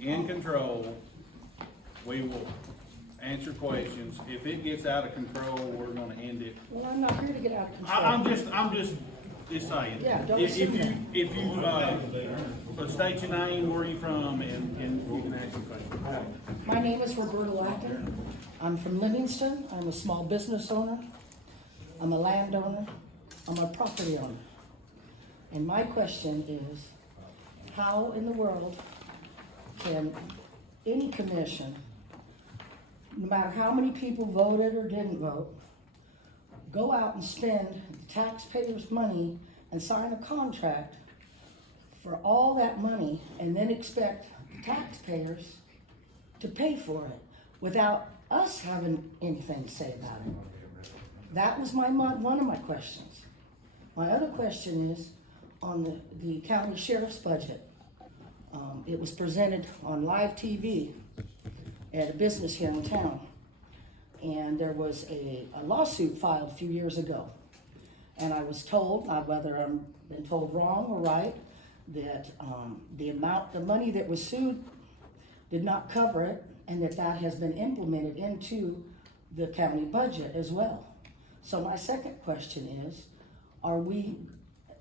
in control. We will answer questions. If it gets out of control, we're gonna end it. Well, I'm not here to get out of control. I'm just saying. Yeah, don't If assume you, but state your name, where you from, and you can ask a question. My name is Roberta Lackton. I'm from Livingston. I'm a small business owner. I'm a landowner. I'm a property owner. And my question is, how in the world can any commission, no matter how many people voted or didn't vote, go out and spend the taxpayers' money and sign a contract for all that money and then expect the taxpayers to pay for it without us having anything to say about it? That was one of my questions. My other question is on the county sheriff's budget. It was presented on live TV at a business here in town. And there was a lawsuit filed a few years ago. And I was told, whether I'm been told wrong or right, that the money that was sued did not cover it, and that has been implemented into the county budget as well. So my second question is, are we,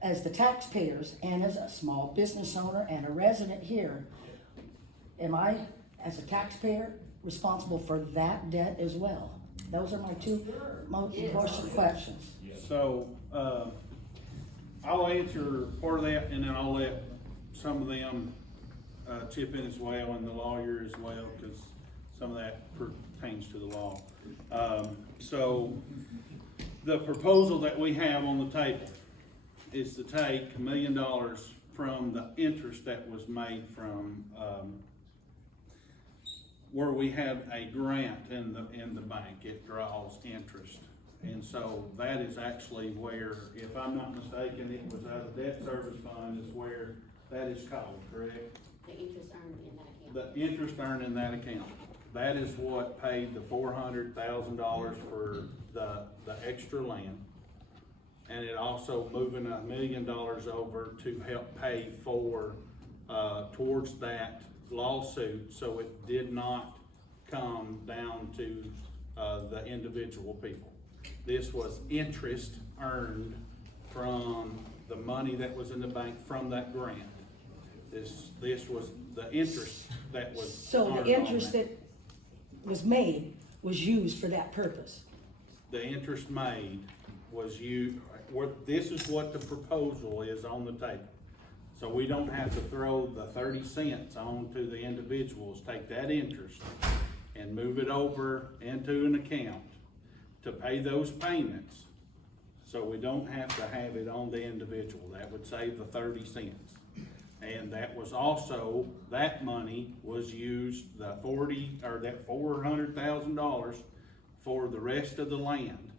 as the taxpayers and as a small business owner and a resident here, am I, as a taxpayer, responsible for that debt as well? Those are my two most important questions. So, I'll answer part of that, and then I'll let some of them chip in as well, and the lawyer as well, because some of that pertains to the law. So, the proposal that we have on the table is to take $1 million from the interest that was made from where we have a grant in the bank. It draws interest. And so that is actually where, if I'm not mistaken, it was out of debt service fund is where that is called, correct? The interest earned in that account. The interest earned in that account. That is what paid the $400,000 for the extra land. And it also moving $1 million over to help pay for, towards that lawsuit, so it did not come down to, the individual people. This was interest earned from the money that was in the bank from that grant. This was the interest that was So earned the on interest that was made was used for that purpose? The interest made was this is what the proposal is on the table. So we don't have to throw the 30 cents on to the individuals, take that interest and move it over into an account to pay those payments. So we don't have to have it on the individual. That would save the 30 cents. And that was also, that money was used, that $400,000 for the rest of the land.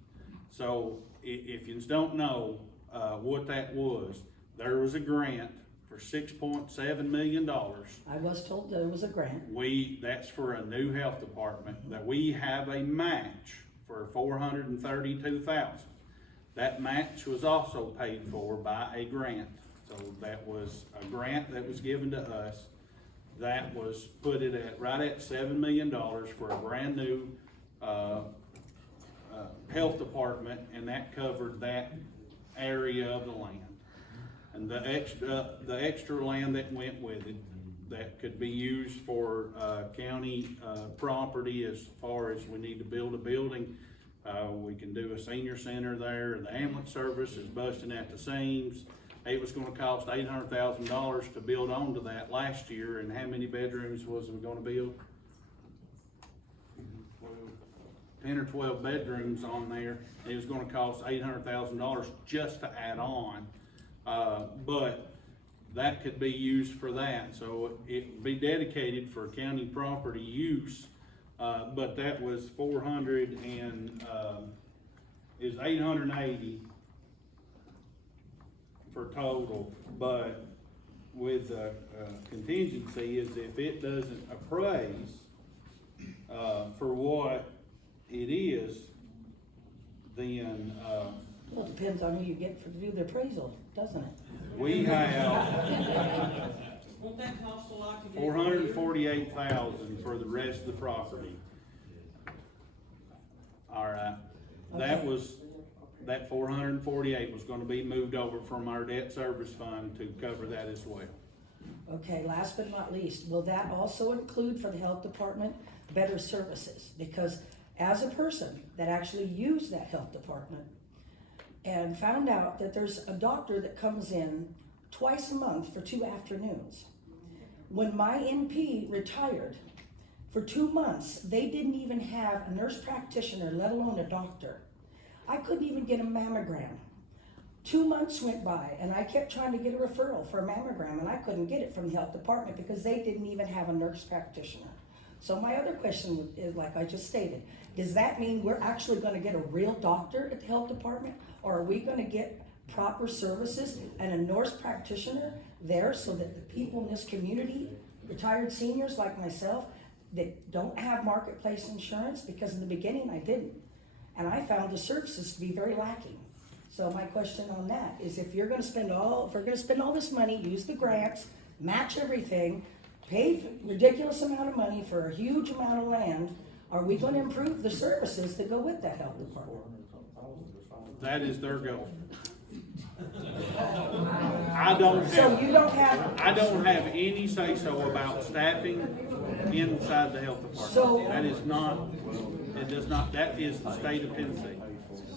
So if you don't know what that was, there was a grant for $6.7 million. I was told there was a grant. That's for a new health department, that we have a match for $432,000. That match was also paid for by a grant. So that was a grant that was given to us that was put it at right at $7 million for a brand new health department, and that covered that area of the land. And the extra land that went with it, that could be used for county property as far as we need to build a building. We can do a senior center there. The ambulance service is busting at the seams. It was gonna cost $800,000 to build onto that last year, and how many bedrooms was we gonna build? 10 or 12 bedrooms on there. It was gonna cost $800,000 just to add on. But that could be used for that, so it would be dedicated for county property use. But that was 400 and is 880 for total. But with a contingency is if it doesn't appraise for what it is, then Well, it depends on who you get to do the appraisal, doesn't it? we have Won't that cost a lot to get? 448,000 for the rest of the property. All right, that Okay. was, that 448 was gonna be moved over from our debt service fund to cover that as well. Okay, last but not least, will that also include for the health department better services? Because as a person that actually used that health department and found out that there's a doctor that comes in twice a month for 2 afternoons. When my NP retired, for 2 months, they didn't even have a nurse practitioner, let alone a doctor. I couldn't even get a mammogram. 2 months went by and I kept trying to get a referral for a mammogram and I couldn't get it from the health department because they didn't even have a nurse practitioner. So my other question is, like I just stated, does that mean we're actually gonna get a real doctor at the health department? Or are we gonna get proper services and a nurse practitioner there so that the people in this community, retired seniors like myself, that don't have marketplace insurance, because in the beginning I didn't. And I found the services to be very lacking. So my question on that is, if we're gonna spend all this money, use the grants, match everything, pay ridiculous amount of money for a huge amount of land, are we gonna improve the services that go with that health department? That is their goal. I don't So have, you don't have, I don't have any say-so about staffing inside the health department. So- That is not, it does not, that is the state of Tennessee.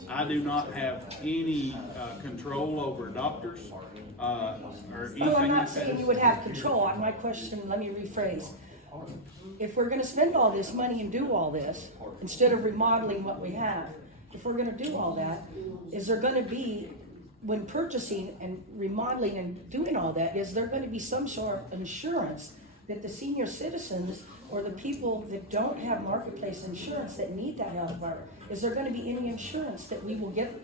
I do not have any, control over doctors, or anything. well, I'm not like saying that. you would have control. My question, let me rephrase. If we're gonna spend all this money and do all this, instead of remodeling what we have, if we're gonna do all that, is there gonna be, when purchasing and remodeling and doing all that, is there gonna be some sort of insurance that the senior citizens or the people that don't have marketplace insurance that need that health department, is there gonna be any insurance that we will get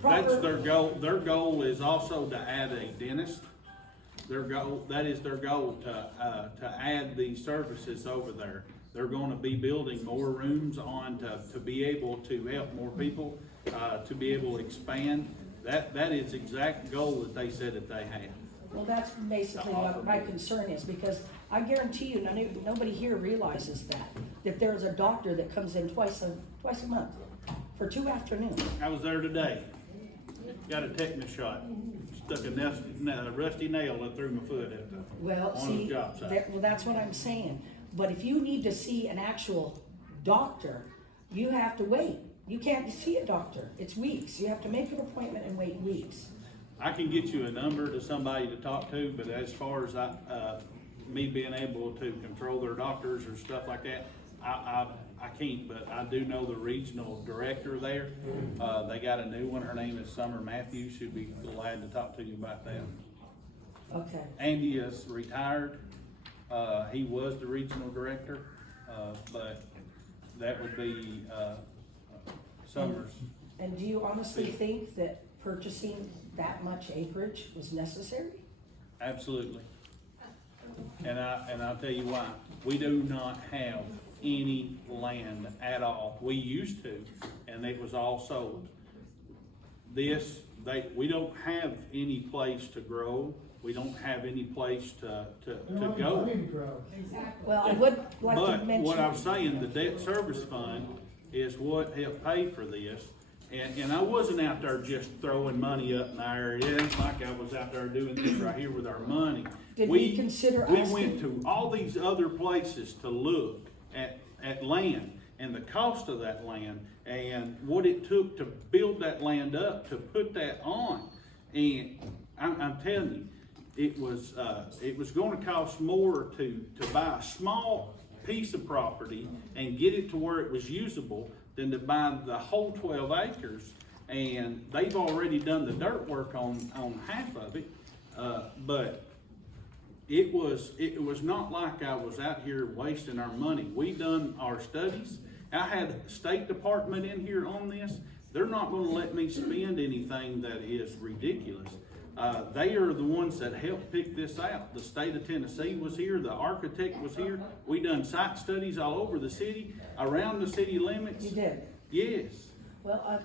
proper? That's their goal. Their goal is also to add a dentist. Their goal, that is their goal, to add these services over there. They're gonna be building more rooms on to be able to help more people, to be able to expand. That is exact goal that they said that they had. Well, that's basically what my concern is, because I guarantee you, nobody here realizes that there's a doctor that comes in twice a month for 2 afternoons. I was there today. Got a tetanus shot. Stuck a rusty nail in through my foot at the, Well, on the see, job site. well, that's what I'm saying. But if you need to see an actual doctor, you have to wait. You can't see a doctor. It's weeks. You have to make an appointment and wait weeks. I can get you a number to somebody to talk to, but as far as me being able to control their doctors or stuff like that, I can't, but I do know the regional director there. They got a new one. Her name is Summer Matthews. She'd be glad to talk to you about that. Okay. Andy is retired. He was the regional director, but that would be, Summers. And do you honestly think that purchasing that much acreage was necessary? Absolutely. And I'll tell you why. We do not have any land at all. We used to, and it was all sold. We don't have any place to grow. We don't have any place to go. Well, I would like to But mention. what I'm saying, the debt service fund is what helped pay for this. And I wasn't out there just throwing money up in the air. It ain't like I was out there doing this right here with our money. Did we consider We asking- went to all these other places to look at land and the cost of that land and what it took to build that land up, to put that on. And I'm telling you, it was gonna cost more to buy a small piece of property and get it to where it was usable than to buy the whole 12 acres. And they've already done the dirt work on half of it. But it was not like I was out here wasting our money. We done our studies. I had State Department in here on this. They're not gonna let me spend anything that is ridiculous. They are the ones that helped pick this out. The state of Tennessee was here, the architect was here. We done site studies all over the city, around the city limits. You did? Yes. Well,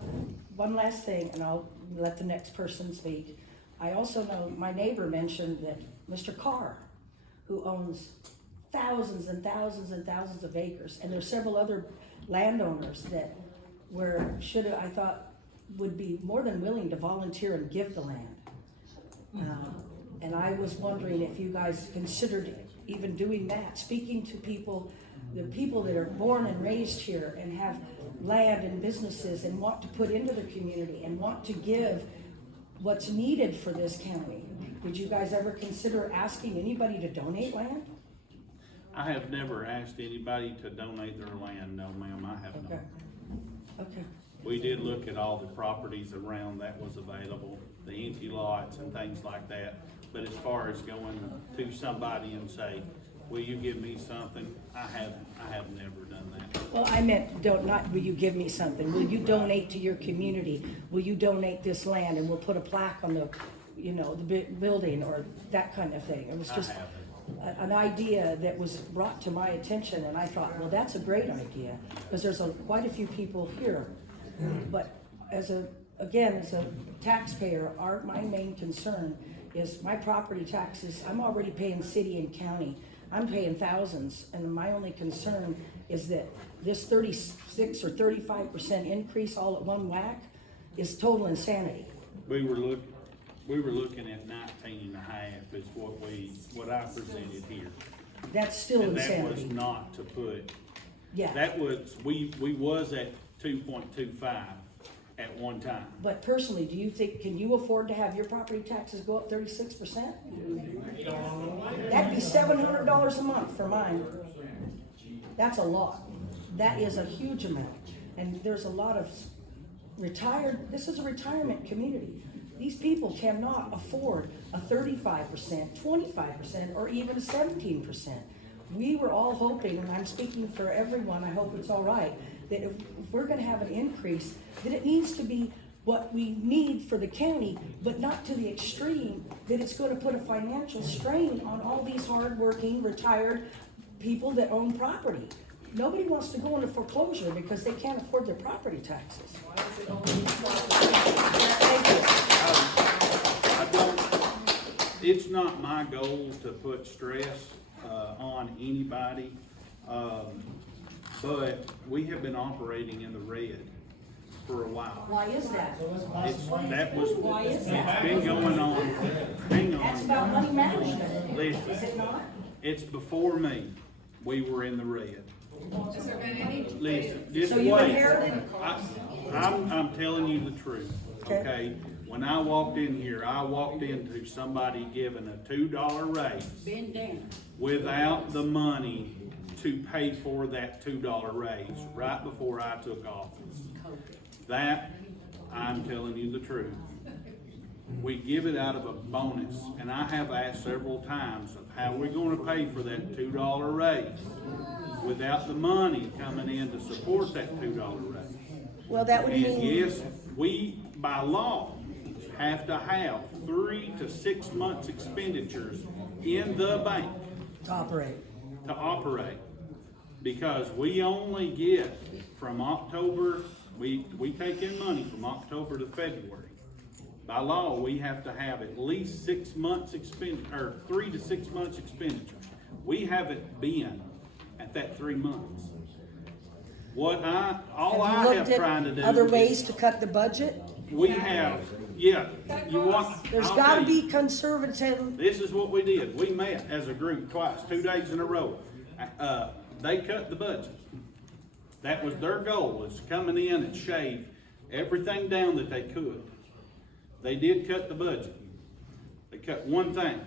one last thing, and I'll let the next person speak. I also know my neighbor mentioned that Mr. Carr, who owns thousands and thousands and thousands of acres, and there's several other landowners that I thought would be more than willing to volunteer and give the land. And I was wondering if you guys considered even doing that, speaking to people, the people that are born and raised here and have land and businesses and want to put into the community and want to give what's needed for this county. Did you guys ever consider asking anybody to donate land? I have never asked anybody to donate their land, no ma'am, I have not. Okay. Okay. We did look at all the properties around that was available, the empty lots and things like that. But as far as going to somebody and say, will you give me something? I have never done that. Well, I meant, not will you give me something, will you donate to your community? Will you donate this land and we'll put a plaque on the, the building or that kind of thing? It was just an idea that was brought to my attention, and I thought, well, that's a great idea, because there's quite a few people here. But as a taxpayer, my main concern is my property taxes. I'm already paying city and county. I'm paying thousands, and my only concern is that this 36 or 35% increase all at one whack is total insanity. We were looking at 19 and a half is what I presented here. That's still And insanity. that was not to put, Yeah. that was, we was at 2.25 at one time. But personally, do you think, can you afford to have your property taxes go up 36%? That'd be $700 a month for mine. That's a lot. That is a huge amount. And there's a lot of this is a retirement community. These people cannot afford a 35%, 25%, or even 17%. We were all hoping, and I'm speaking for everyone, I hope it's all right, that if we're gonna have an increase, that it needs to be what we need for the county, but not to the extreme that it's gonna put a financial strain on all these hardworking, retired people that own property. Nobody wants to go into foreclosure because they can't afford their property taxes. Thank you. It's not my goal to put stress on anybody, but we have been operating in the red for a while. Why is that? Why is that? It's been going on, hang That's on. about money management. Listen. Is it not? It's before me, we were in the red. Has there been any? Listen, just So you wait. inherited- I'm telling you the truth, Okay. okay? When I walked in here, I walked into somebody giving a $2 raise without the money to pay for that $2 raise right before I took office. That, I'm telling you the truth. We give it out of a bonus, and I have asked several times of how we're gonna pay for that $2 raise without the money coming in to support that $2 raise. Well, that would And mean, yes, we, by law, have to have 3 to 6 months expenditures in the bank to operate. to operate. Because we only get from October, we take in money from October to February. By law, we have to have at least 6 months or 3 to 6 months expenditures. We haven't been at that 3 months. All I have Looked trying to at do other is- ways to cut the budget? We have, yeah, you want. There's I'll gotta tell you, be conservative. This is what we did. We met as a group twice, 2 days in a row. They cut the budget. That was their goal, is coming in and shave everything down that they could. They did cut the budget. They cut one thing.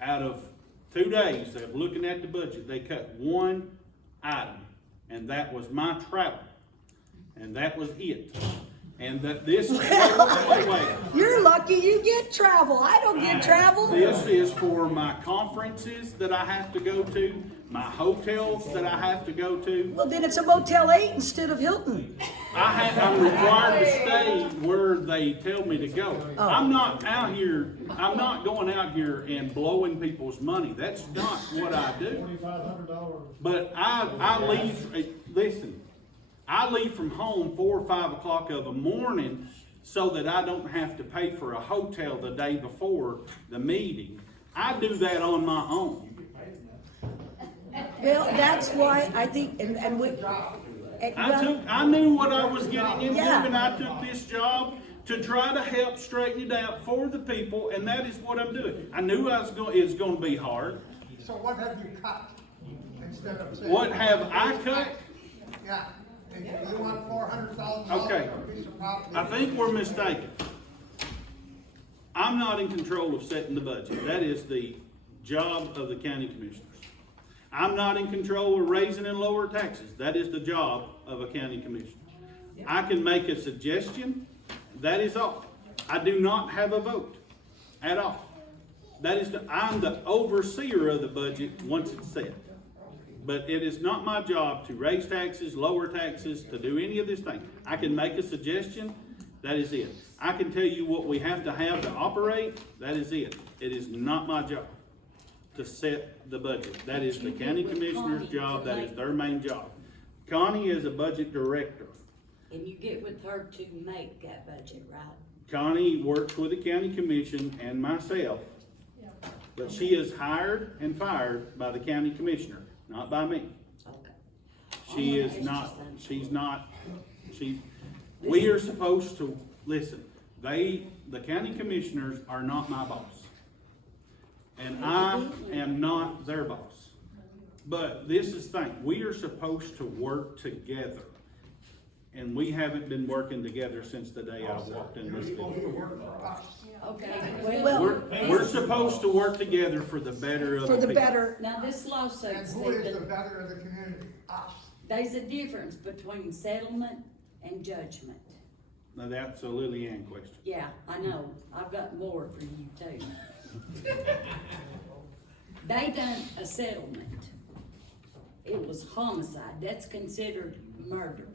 Out of 2 days of looking at the budget, they cut one item, and that was my travel. And that was it. And that this, wait. You're lucky you get travel. I don't get travel. This is for my conferences that I have to go to, my hotels that I have to go to. Well, then it's a Motel 8 instead of Hilton. I'm required to stay where they tell me to go. Oh. I'm not going out here and blowing people's money. That's not what I do. But I leave, listen, I leave from home 4 or 5 o'clock of the morning so that I don't have to pay for a hotel the day before the meeting. I do that on my own. Well, that's why I think, and we. I knew what I was getting into, Yeah. and I took this job to try to help straighten it out for the people, and that is what I'm doing. I knew it was gonna be hard. So what have you cut instead of saying? What have I cut? Yeah, and you want $400,000 Okay. for a piece of property. I think we're mistaken. I'm not in control of setting the budget. That is the job of the county commissioners. I'm not in control of raising and lower taxes. That is the job of a county commissioner. I can make a suggestion. That is all. I do not have a vote at all. I'm the overseer of the budget once it's set. But it is not my job to raise taxes, lower taxes, to do any of this thing. I can make a suggestion. That is it. I can tell you what we have to operate. That is it. It is not my job to set the budget. That is the county commissioner's job. That is their main job. Connie is a budget director. And you get with her to make that budget, right? Connie works with the county commission and myself. But she is hired and fired by the county commissioner, not by me. Okay. She is not, we are supposed to, listen, the county commissioners are not my boss. And I am not their boss. But this is the thing, we are supposed to work together. And we haven't been working together since the day I walked in this You're supposed to building. work for us. Okay, Well, We're supposed to work together for the better of for the the people. better, now this lawsuit, And who is the Stephen, better of the community? Us. there's a difference between settlement and judgment. Now that's a Lily Ann question. Yeah, I know, I've got more for you too. They done a settlement. It was homicide, that's considered murder.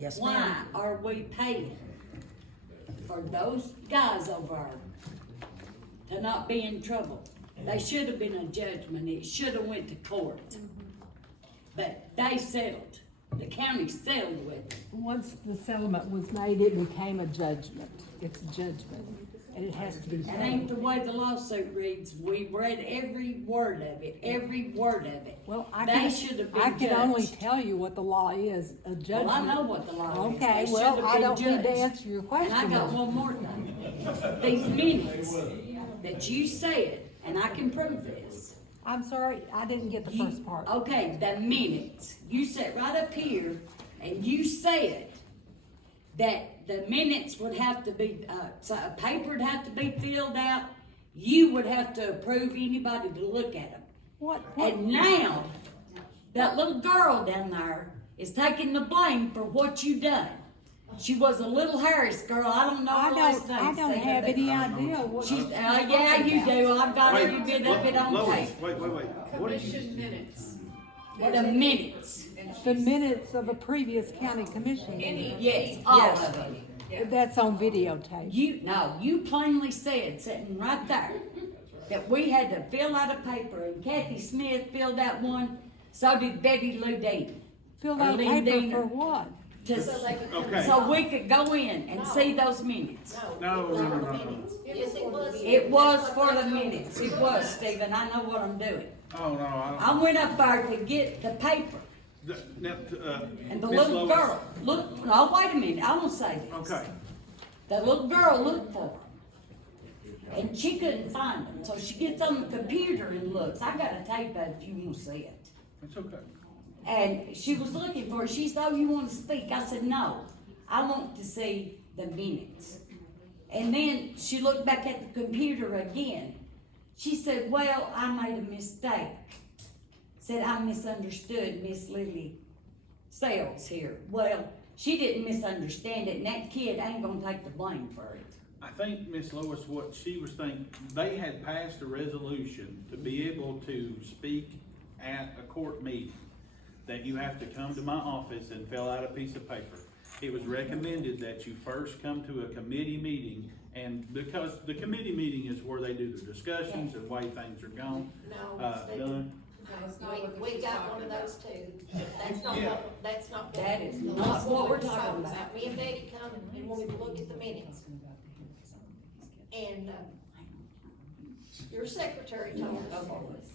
yes, Why ma'am. are we paying for those guys over there to not be in trouble? They should have been a judgment, it should have went to court. But they settled, the county settled with it. Once the settlement was made, it became a judgment. It's a judgment, and it has to be That ain't the paid. way the lawsuit reads, we read every word of it, every word of it. Well, They should have I been can only judged. tell you what the law is, a judgment. Well, I know what the law is. Okay, They should well, have I been don't need to judged. answer your question. And I got then. one more thing. These minutes that you said, and I can prove this. I'm sorry, I didn't get the You- first part. Okay, the minutes. You sat right up here and you said that the minutes would have to be, so a paper would have to be filled out. You would have to approve anybody to look at them. What? And now, that little girl down there is taking the blame for what you done. She was a little Harris girl, I don't know I all those don't, things. I don't have any idea what. She's, yeah, you do, I've got every bit of it on Lois, tape. wait. What did you? The minutes, The minutes of a previous county commission meeting. yes, all of it. That's on videotape. You plainly said, sitting right there, that we had to fill out a paper, and Kathy Smith filled out one, so did Betty Lou Dean. Filled Or out a Lynn paper Diener. for what? Okay. So we could go in and see those minutes. No. Yes, it was. It was for the minutes, it was, Stephen, I know what I'm doing. Oh, no, I I went up there to get the paper, don't. Now, and the Miss little Lois. girl, look, no, wait a minute, I won't say this. Okay. The little girl looked for them, and she couldn't find them, so she gets on the computer and looks, I got a tape of it if you wanna see it. It's okay. And she was looking for it, she said, oh, you wanna speak? I said, no, I want to see the minutes. And then she looked back at the computer again. She said, well, I made a mistake. Said, I misunderstood Miss Lily Sales here. Well, she didn't misunderstand it, and that kid ain't gonna take the blame for it. I think, Miss Lois, what she was thinking, they had passed a resolution to be able to speak at a court meeting, that you have to come to my office and fill out a piece of paper. It was recommended that you first come to a committee meeting, and because the committee meeting is where they do the discussions and way things are gone, No, done. no, we got one of those too. That's not Yeah. what, that's not what. That is the not last what one we're we saw talking was about. that Me and Betty come and wanted to look at the minutes. And, your secretary told us,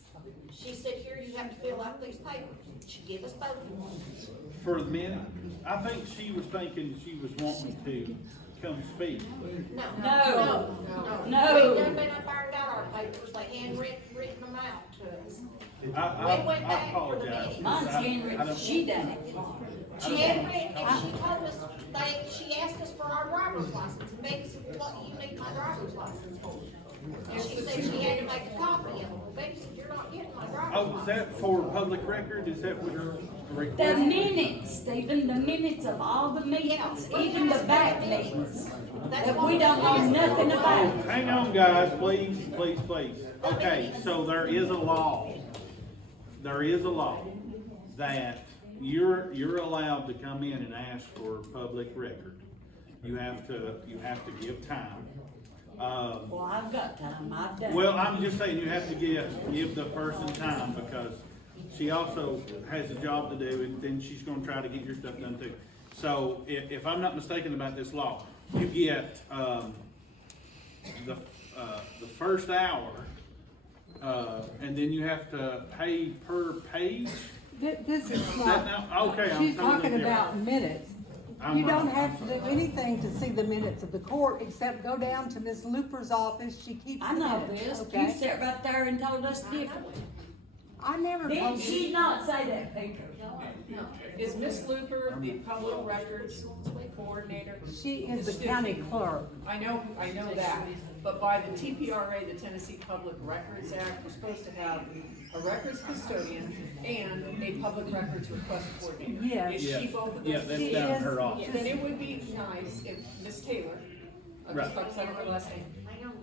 she said, here, you have to fill out these papers. She gave us both of them. For the minute, I think she was thinking she was wanting to come speak. No. No. No. We done been up there and got our papers, they written them out to us. I We went back for the apologize. meeting. Mine's I handwritten, don't- she done it. Handwritten, and she told us, she asked us for our driver's license, and Becky said, what do you need my driver's license for? And she said she had to make a copy of it. Well, Becky said, you're not getting my driver's Oh, license. is that for public record? Is that what you're The requesting? minutes, Stephen, the minutes of all the meetings, even the back meetings, that we don't know nothing about. Hang on, guys, please, please, please. Okay, so there is a law. There is a law that you're allowed to come in and ask for public record. You have to give time. Well, I've got time, I've done it. Well, I'm just saying, you have to give the person time, because she also has a job to do, and then she's gonna try to get your stuff done too. So, if I'm not mistaken about this law, you get, the first hour, and then you have to pay per page? This is Is that not, now, okay, I'm she's totally talking different. about minutes. I'm You don't wrong. have to do anything to see the minutes of the court, except go down to Miss Looper's office, she keeps I the know minutes, this, you okay? sat right there and told us differently. I never Did told she you. not say that, Peter? Is Miss Looper the public records coordinator? She is the county clerk. I know that, but by the TPRA, the Tennessee Public Records Act, we're supposed to have a records custodian and a public records request coordinator. Yes. Is she both of those? Yeah, that's She down in is- her office. Then it would be nice if Miss Taylor, Right. I don't know her last name,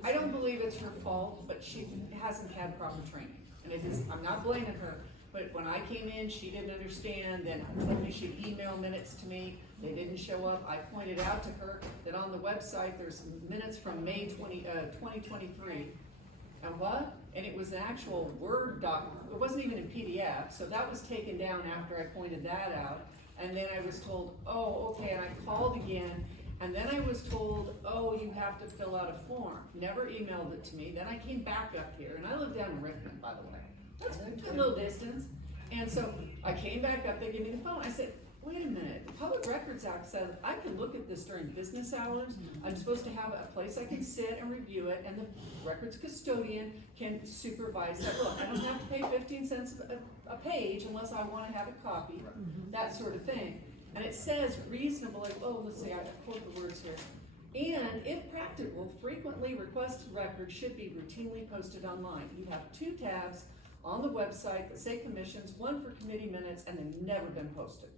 I don't believe it's her fault, but she hasn't had proper training. And it is, I'm not blaming her, but when I came in, she didn't understand, then told me she'd email minutes to me, they didn't show up. I pointed out to her that on the website, there's minutes from May 2023. And what? And it was an actual Word doc, it wasn't even in PDF, so that was taken down after I pointed that out. And then I was told, oh, okay, and I called again, and then I was told, oh, you have to fill out a form. Never emailed it to me. Then I came back up here, and I live down in Rickman, by the way. That's a little distance. And so I came back up, they gave me the phone. I said, wait a minute, the Public Records Act says I can look at this during business hours. I'm supposed to have a place I can sit and review it, and the records custodian can supervise that. Look, I don't have to pay 15 cents a page unless I wanna have it copied, that sort of thing. And it says reasonable, like, oh, let's see, I quote the words here. And if practical, frequently requested records should be routinely posted online. You have 2 tabs on the website that say commissions, one for committee minutes, and they've never been posted.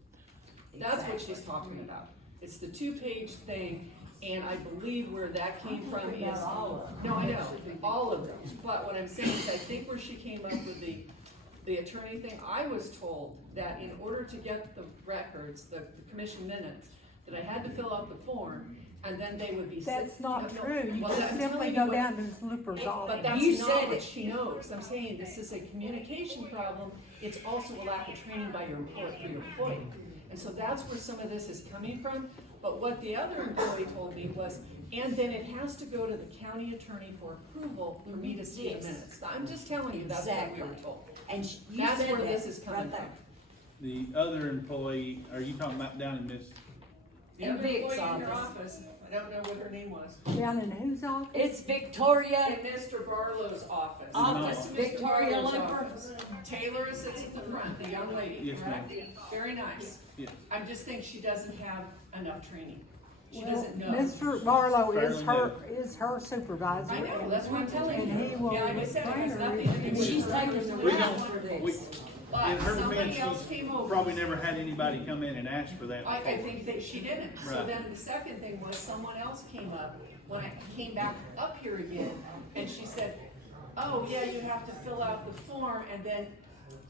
That's what she's talking about. It's the 2-page thing, and I believe where that came from is, no, I know, all of them. But what I'm saying is, I think where she came up with the attorney thing, I was told that in order to get the records, the commission minutes, that I had to fill out the form, and then they would be. That's not No, true. You well, just I'm simply telling go you what- down to Miss Looper's But office. that's You not said what it. she knows. I'm saying this is a communication problem. It's also a lack of training by your employee. And so that's where some of this is coming from. But what the other employee told me was, and then it has to go to the county attorney for approval for me to see the Yes. minutes. I'm just telling you, that's what we were Exactly. told. And you That's said where that this is coming right there. from. The other employee, are you talking about down in this? The In other Vic's employee in your office. office, I don't know what her name was. Down in whose office? It's Victoria, In Mr. Barlow's office. office, Mr. Victoria Barlow's Looper. office. Taylor sits at the front, the young lady, Yes, correct? ma'am. Very nice. Yes. I just think she doesn't have enough training. She Well, doesn't know. Mr. Barlow is Fairly her supervisor. I know, that's what I'm telling you. And he will Yeah, like I said, it train has her. nothing to do And with she's her. taking the We round don't- for we- this. But In her somebody defense, else she's came over. probably never had anybody come in and ask for that I before. think that she didn't. So Right. then the second thing was someone else came up when I came back up here again, and she said, oh, yeah, you have to fill out the form, and then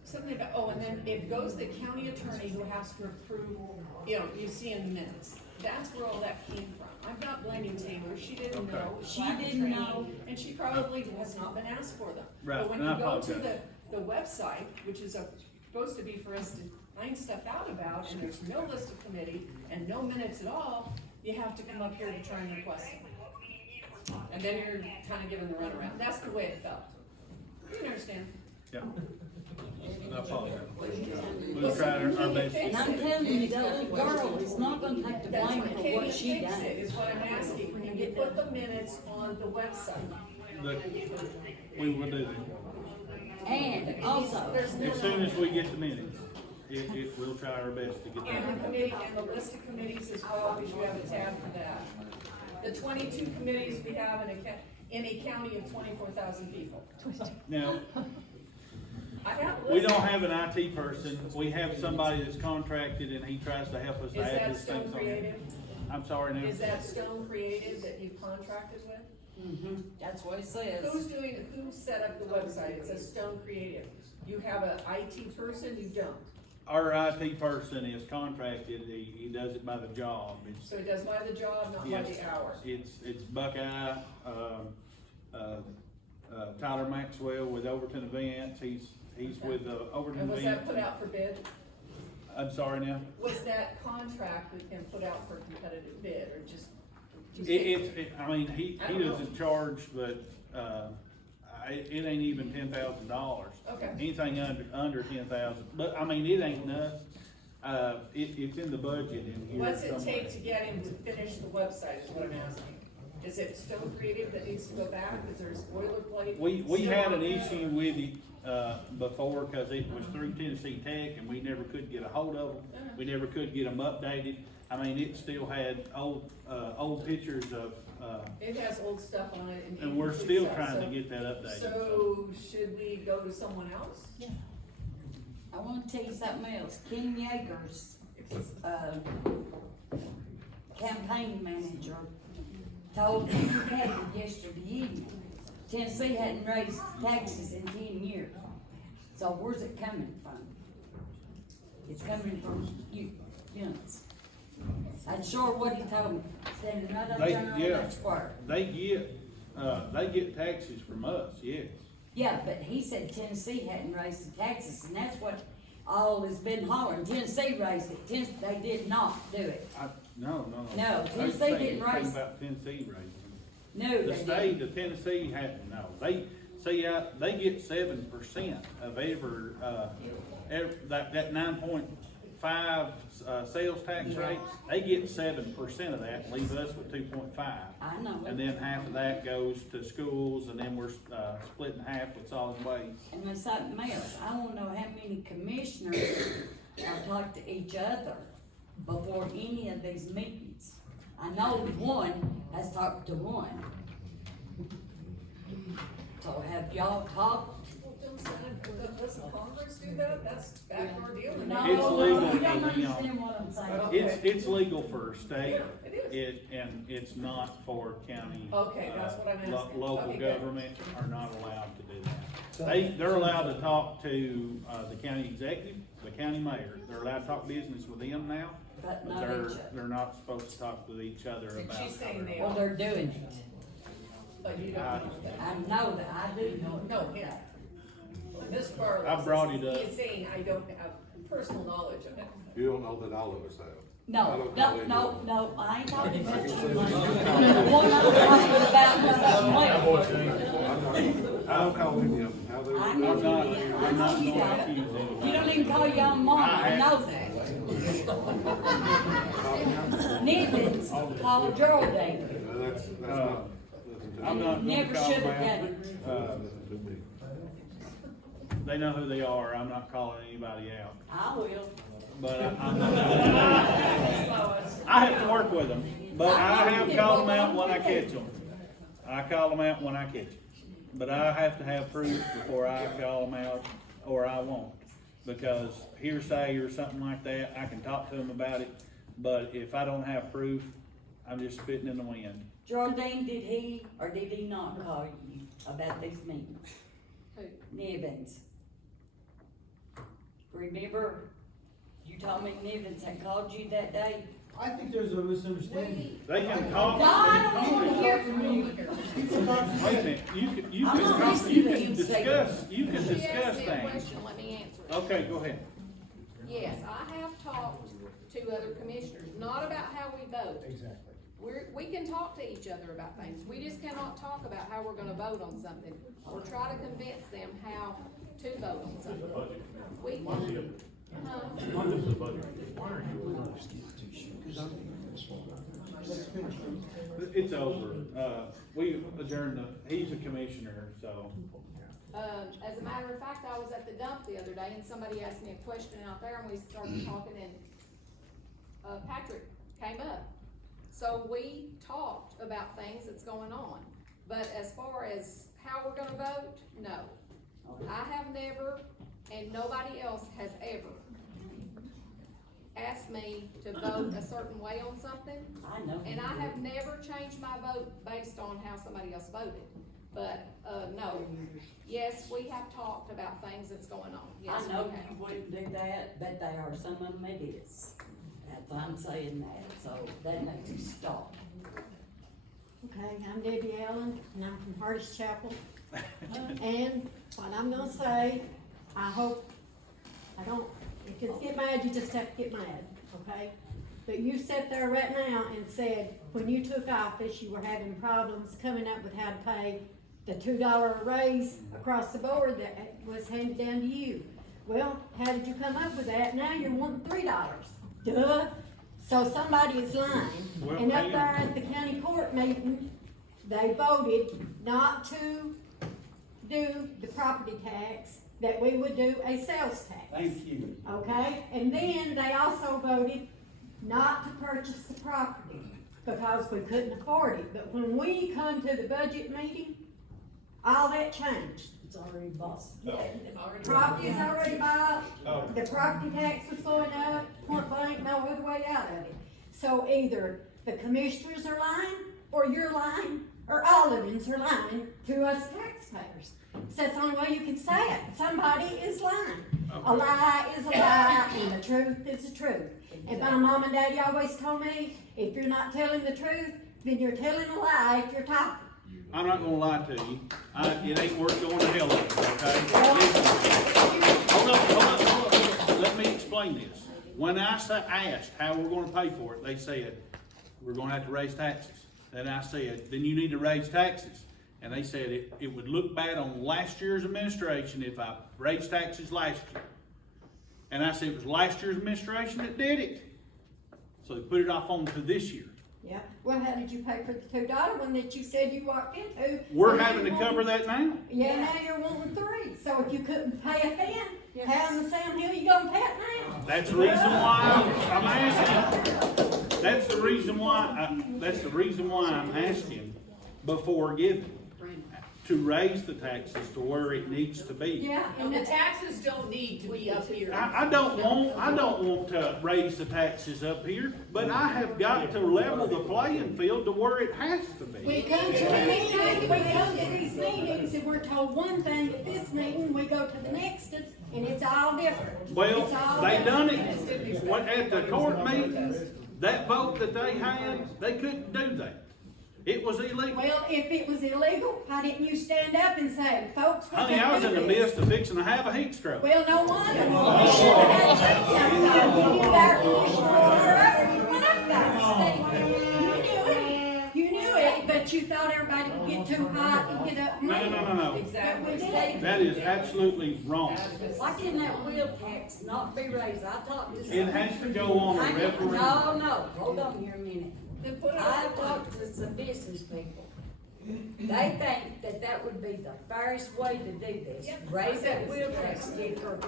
something about, oh, and then it goes to the county attorney who has to approve, you know, you see in the minutes. That's where all that came from. I'm not blaming Taylor, she didn't Okay. know. She lack of didn't training, know. And she probably has not been asked for them. Right, But when and you I go to apologize. the website, which is supposed to be for us to find stuff out about, and there's no list of committee and no minutes at all, you have to come up here to try and request them. And then you're kinda given the runaround. That's the way it felt. You can understand. Yeah. I apologize. We'll try our best. And I'm telling you, that little girl is not gonna take the That's blame what for Katie what she thinks done. it, is what I'm asking. Can you put the minutes on the website? We will do that. And also, There's no. As soon as we get the minutes, we'll try our best to get And the that. committee, and the list of committees as well, because you have a tab for that. The 22 committees we have in a county of 24,000 people. Now, I have we lists. don't have an IT person, we have somebody that's contracted and he tries to help us Is add that this thing Stone on. Creative? I'm sorry now. Is that Stone Creative that you've contracted with? that's what it says. Who set up the website? It says Stone Creative. You have an IT person, you don't. Our IT person is contracted, he does it by the job. So he does by the job, not by Yes. the hour. It's Buckeye, Tyler Maxwell with Overton Events, he's with Overton And was that put Events. out for bid? I'm sorry now. Was that contract with him put out for competitive bid, or just? I mean, he I don't know. doesn't charge, but, it ain't even $10,000. Okay. Anything under 10,000, but I mean, it ain't nothing. It's in the budget in here What's it somewhere. take to get him to finish the website, is what I'm asking? Is it Stone Creative that needs to go back, is there a boilerplate? We still had on an that? issue with it, before, cause it was through Tennessee Tech and we never could get a hold of them. We never could get them updated. I mean, it still had old pictures of, It has old stuff on it. and we're incomplete still stuff, trying to so- get that updated. So, should we go to someone else? I wanna tell you something else. Ken Yeager's, campaign manager told me yesterday evening, Tennessee hadn't raised taxes in 10 years. So where's it coming from? It's coming from units. That's sure what he told me, standing right up They- there on yeah. that square. They get taxes from us, yes. Yeah, but he said Tennessee hadn't raised the taxes, and that's what all has been hollering. Tennessee raised it, they did not do it. No. No, They Tennessee say didn't anything raise- about Tennessee raising. No, The they state didn't. of Tennessee hadn't, no, they get 7% of every, that 9.5, sales tax Yeah. rate, they get 7% of that, and leave us with 2.5. I know And it. then half of that goes to schools, and then we're, splitting half with solid waste. And there's something else, I wanna know how many commissioners are talk to each other before any of these meetings. I know one has talked to one. So have y'all talked? Doesn't Congress do that? That's backdoor dealing. No, It's legal you for don't them. understand what I'm saying. It's legal for state, Yeah, it is. and it's not for county. Okay, that's what I'm asking. Local Okay, good. government are not allowed to do that. They're allowed to talk to, the county executive, the county mayor, they're allowed to talk business with them now. But But not they're, each other. they're not supposed to talk with each other And about. she's saying they Well, are, they're doing it. but you don't know that. I know that, I do know it. No, yeah. This part. I brought it up. He's saying I don't have personal knowledge of it. You don't know that all of us have. I No, don't no, know any no, of them. no, I ain't talking about you. The one I'm talking about was well. I don't call any of them, how they. I I'm know not, you did. I I'm know not you going to don't. accuse You anybody. don't even call your own mom, I know that. Nivens called Geraldine. That's not, nothing to I'm do. not gonna Never call should've them out. done it. Nothing to me. They know who they are, I'm not calling anybody out, I will. but I have to work with them, but I have called them out when I catch them. I call them out when I catch them, but I have to have proof before I call them out, or I won't. Because hearsay or something like that, I can talk to them about it, but if I don't have proof, I'm just spitting in the wind. Geraldine, did he or did he not call you about these meetings? Nivens. Remember, you told me Nivens had called you that day? I think there's a misunderstanding. They can talk. No, I don't wanna hear from you. Wait a minute, you I'm can not talk, listening you to can him say discuss, you can She discuss asked me a things. question, let me answer it. Okay, go ahead. Yes, I have talked to other commissioners, not about how we vote. Exactly. We can talk to each other about things, we just cannot talk about how we're gonna vote on something, or try to convince them how to vote on something. We can, It's over, we adjourned, he's a commissioner, so. as a matter of fact, I was at the dump the other day, and somebody asked me a question out there, and we started talking, and, Patrick came up. So we talked about things that's going on, but as far as how we're gonna vote, no. I have never, and nobody else has ever asked me to vote a certain way on something. I know. And I have never changed my vote based on how somebody else voted. But, no, yes, we have talked about things that's going on, yes, I we know have. you wouldn't do that, but they are, some of them it is. That's why I'm saying that, so that makes you stop. Okay, I'm Debbie Allen, and I'm from Hardest Chapel. And what I'm gonna say, I hope, if you get mad, you just have to get mad, okay? But you sat there right now and said, when you took office, you were having problems coming up with how to pay the $2 raise across the board that was handed down to you. Well, how did you come up with that? Now you're wanting $3. Duh. So somebody is lying. Well, And up ma'am. there at the county court meeting, they voted not to do the property tax, that we would do a sales tax. Thank you. Okay, and then they also voted not to purchase the property because we couldn't afford it. But when we come to the budget meeting, all that changed. It's already bossed. Property is already bought, the property tax was going up, point blank, no other way out of it. So either the commissioners are lying, or you're lying, or all of yous are lying to us taxpayers. So that's the only way you can say it, somebody is lying. A lie is a lie, and the truth is the truth. And my mom and daddy always told me, if you're not telling the truth, then you're telling a lie if you're talking. I'm not gonna lie to you, it ain't worth going to hell over, okay? Hold up, let me explain this. When I asked how we're gonna pay for it, they said, we're gonna have to raise taxes. Then I said, then you need to raise taxes. And they said it would look bad on last year's administration if I raised taxes last year. And I said, it was last year's administration that did it. So they put it off on to this year. Yeah, well, how did you pay for the $2 one that you said you walked into? We're having to cover that now. Yeah, now you're wanting $3, so if you couldn't pay it then, how in the Sam Hill you gonna pay it now? That's the reason why I'm asking. That's the reason why I'm asking before giving, to raise the taxes to where it needs to be. Yeah, And the taxes don't need to be up here. I don't want to raise the taxes up here, but I have got to level the playing field to where it has to we be. come to these meetings and we're told one thing at this meeting, we go to the next and it's all different. Well, It's all they done different. it, at the court meeting, that vote that they had, they couldn't do that. It was illegal. Well, if it was illegal, why didn't you stand up and say, folks, we Honey, can't I was do in the this." midst of fixing to have a heat stroke. Well, no wonder. You should have had something. You got you went up there. You knew it, but you thought everybody would get too hot and get up and leave. No. Exactly. We did. That is absolutely wrong. Why can that wheel tax not be raised? I talked to some. It has to go on a referendum. No, hold on here a minute. Then put it I on. talked to some business people. They think that that would be the fairest way to do this. Raise that wheel tax sticker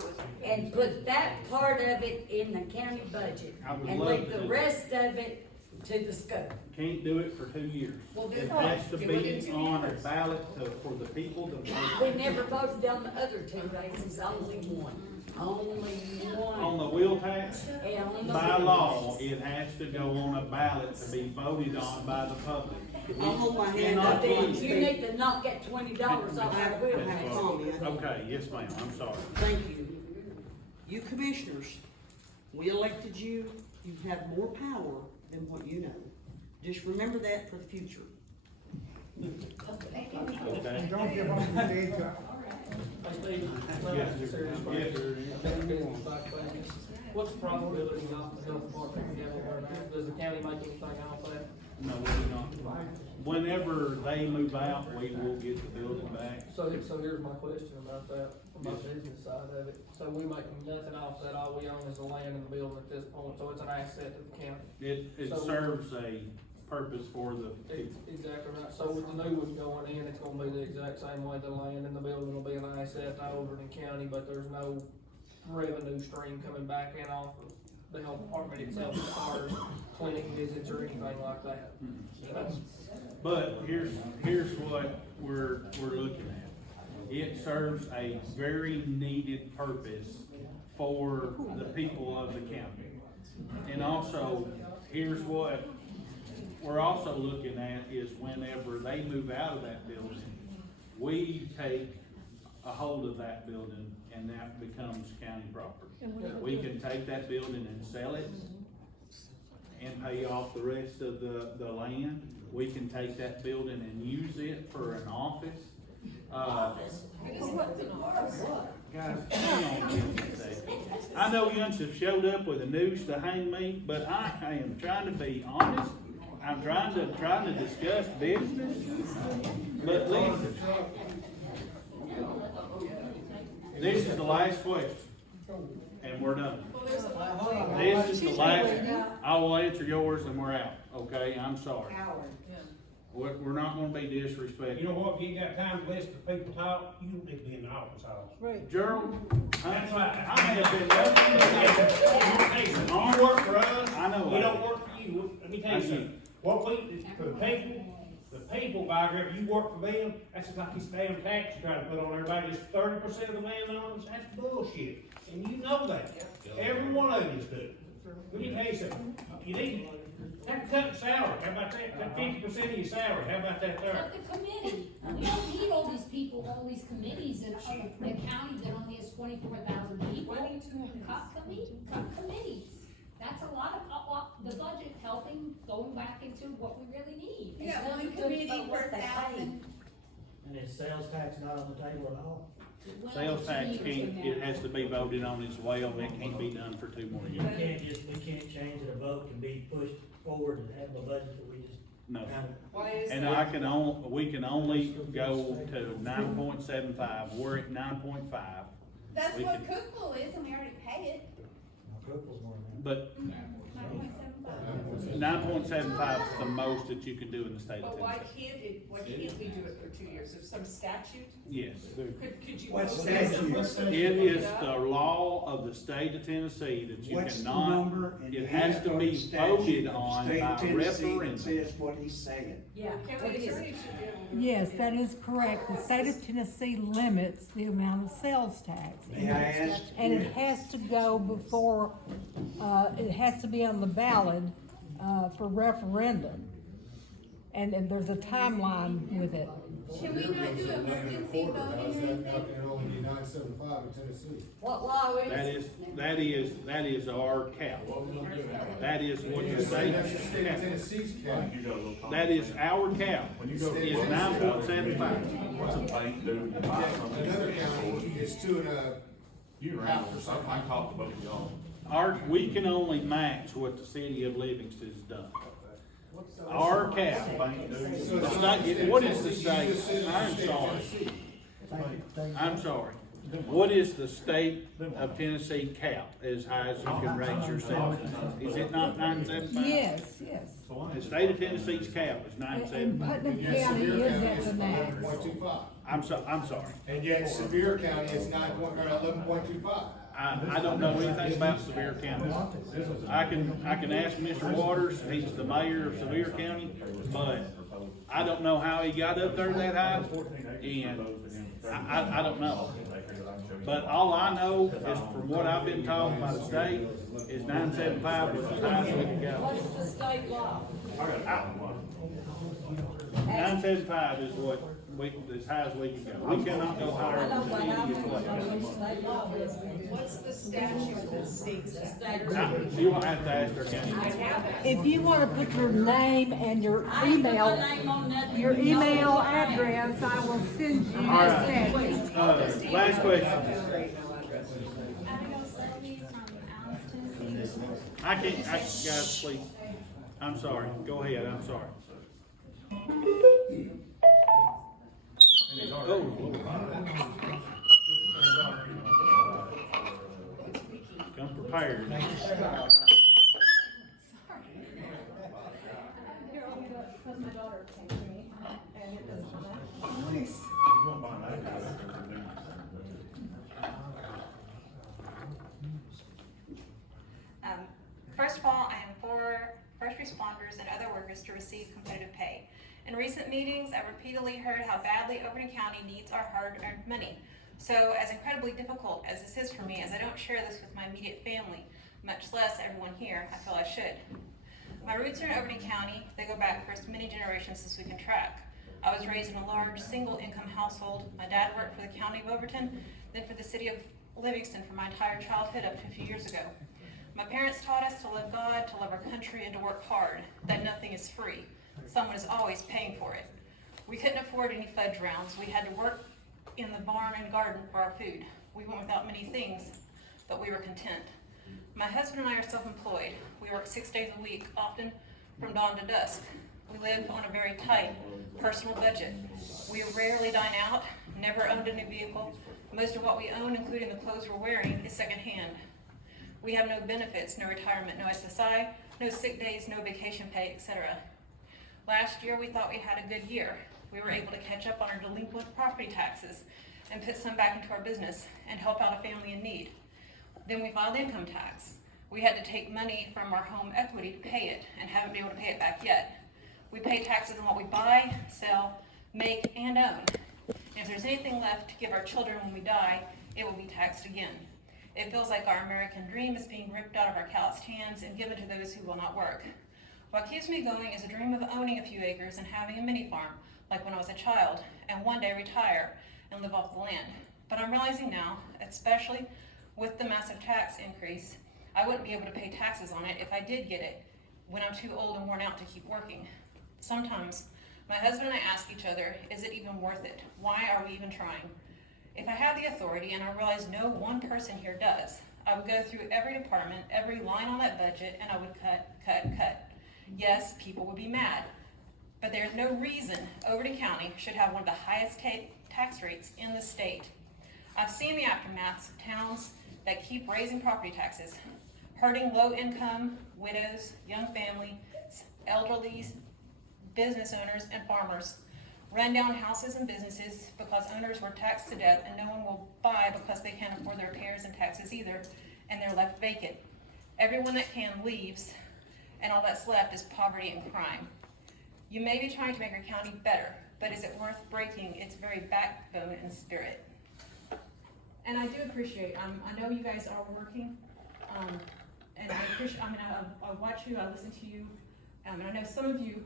and put that part of it in the county budget. I would And love leave to the do rest of it to the school. Can't do it for 2 years. Well, then It what? has to Give it be in 2 on a years. ballot for the people to vote. We never voted on the other two raises, only one. Only one. On the wheel tax, Yeah, on the by wheel law, tax. it has to go on a ballot to be voted on by the public. I'll hold my hand Cannot up. be- You need to not get $20 off that wheel I have a tax. comment. Okay, yes ma'am, I'm sorry. Thank you. You commissioners, we elected you, you have more power than what you know. Just remember that for the future. Okay. And don't give them the day job. What's the probability of the health department being able to, does the county make anything off that? No, we do not. Whenever they move out, we will get the building back. So here's my question about that, from my business side of it. So we make nothing off that, all we own is the land and the building at this point, so it's an asset to the county. It So- serves a purpose for the people. Exactly right, so with the new one going in, it's gonna be the exact same way, the land and the building will be an asset to Overton County, but there's no revenue stream coming back in off of the health department itself as far as clinic visits or anything like that. That's- But here's what we're looking at. It serves a very needed purpose for the people of the county. And also, here's what we're also looking at is whenever they move out of that building, we take a hold of that building and that becomes county property. We can take that building and sell it and pay off the rest of the land. We can take that building and use it for an office. Guys, hang on just a second. I know you have showed up with a noose to hang me, but I am trying to be honest. I'm trying to discuss business. But listen, this is the last question, and we're done. This is the last, I will answer yours and we're out, okay? I'm sorry. We're not gonna be disrespectful. You know what, if you ain't got time to listen to people talk, you don't need to be in the office hours. Right. Gerald, That's right. I have been You work for us. I know. We don't work for you. Let me tell you something. What we, for the people, by God, you work for them, that's just like this damn tax you're trying to put on everybody, just 30% of the landowners, that's bullshit. And you know that. Every one of you do. Let me tell you something. You need to cut salary. How about that? Cut 50% of your salary. How about that there? But the committee, we don't need all these people, all these committees in the county that only has 24,000 people. Cut committees. That's a lot of, the budget helping, going back into what we really need. Yeah, Instead of one committee what per they pay. thousand. And is sales tax not on the table at all? Sales tax can't, it has to be voted on as well, and it can't be done for 2 more years. We can't change it, a vote can be pushed forward and have a budget that we just. No. Why is And that? we can only go to 9.75, we're at 9.5. That's We what can- Cookville is, and we already pay it. Cookville's more than But 9.75. 9.75 is the most that you can do in the state of But why Tennessee. can't we do it for 2 years? There's some statute? Yes. Could you? What statute? It is the law of the state of Tennessee that you What's the cannot, number in it the has to be voted on State by of Tennessee that referendum. says what he's saying. Yeah, County it is. attorney should be able to. Yes, that is correct. The state of Tennessee limits the amount of sales tax. May I ask? And it has to go before, it has to be on the ballot, for referendum. And there's a timeline with it. Should we not do emergency voting or anything? only 9.75 in Tennessee. What law is? That is our cap. That is what the state, Tennessee's cap. that is our cap, is 9.75. What's a bank do to buy something? Another county is 2.5 or something. I talked to both of y'all. We can only match what the city of Livingston's done. Our cap, the state, what is the state, I'm sorry, what is the state of Tennessee cap as high as you can raise your sales tax? Is it not 9.75? Yes, yes. The state of Tennessee's cap is And 9.75. Putnam County is at the max. 9.25. I'm sorry, And yet Sevier County is 11.25. I don't know anything about Sevier County. I can ask Mr. Waters, he's the mayor of Sevier County, but I don't know how he got up there that high, and I don't know. But all I know is from what I've been told by the state, is 9.75 was as high as we can go. What's the state law? 9.75 is what as high as we can go. We cannot go higher I know than what any I'm place. gonna do, state law is. What's the statute that states that? You won't have to ask our county. I have asked. If you wanna put your name and your I ain't put email, my name on nothing. your You know email what I'm saying. address, I will send you All the right. statute. Last question. Guys, please. I'm sorry. Go ahead, I'm sorry. Oh. Come prepared. First of all, I am for first responders and other workers to receive competitive pay. In recent meetings, I repeatedly heard how badly Overton County needs our hard-earned money. So as incredibly difficult as this is for me, as I don't share this with my immediate family, much less everyone here, I feel I should. My roots are in Overton County. They go back for as many generations as we can track. I was raised in a large single-income household. My dad worked for the county of Overton, then for the city of Livingston for my entire childhood up to a few years ago. My parents taught us to love God, to love our country, and to work hard, that nothing is free. Someone is always paying for it. We couldn't afford any fudge rounds. We had to work in the barn and garden for our food. We went without many things, but we were content. My husband and I are self-employed. We work 6 days a week, often from dawn to dusk. We live on a very tight personal budget. We rarely dine out, never owned a new vehicle. Most of what we own, including the clothes we're wearing, is secondhand. We have no benefits, no retirement, no SSI, no sick days, no vacation pay, etc. Last year, we thought we had a good year. We were able to catch up on our delinquent property taxes and put some back into our business and help out a family in need. Then we filed income tax. We had to take money from our home equity to pay it and haven't been able to pay it back yet. We pay taxes on what we buy, sell, make, and own. And if there's anything left to give our children when we die, it will be taxed again. It feels like our American dream is being ripped out of our calloused hands and given to those who will not work. What keeps me going is a dream of owning a few acres and having a mini farm, like when I was a child, and one day retire and live off the land. But I'm realizing now, especially with the massive tax increase, I wouldn't be able to pay taxes on it if I did get it when I'm too old and worn out to keep working. Sometimes, my husband and I ask each other, is it even worth it? Why are we even trying? If I had the authority, and I realize no one person here does, I would go through every department, every line on that budget, and I would cut. Yes, people would be mad, but there's no reason Overton County should have one of the highest tax rates in the state. I've seen the aftermaths of towns that keep raising property taxes, hurting low-income, widows, young families, elderly, business owners, and farmers. Run down houses and businesses because owners were taxed to death and no one will buy because they can't afford the repairs and taxes either, and they're left vacant. Everyone that can leaves, and all that's left is poverty and crime. You may be trying to make your county better, but is it worth breaking its very backbone and spirit? And I do appreciate, I know you guys are working, and I appreciate, I watch you, I listen to you, and I know some of you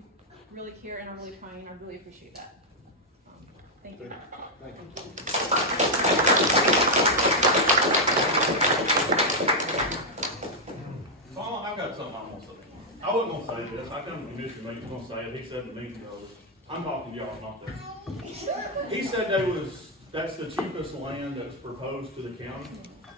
really care and are really trying, and I really appreciate that. Thank you. Thank you. Well, I've got something I want to say. I wasn't gonna say this. I come to the commission meeting, gonna say it. He said the meeting goes. I'm talking to y'all, not them. He said that's the cheapest land that's proposed to the county.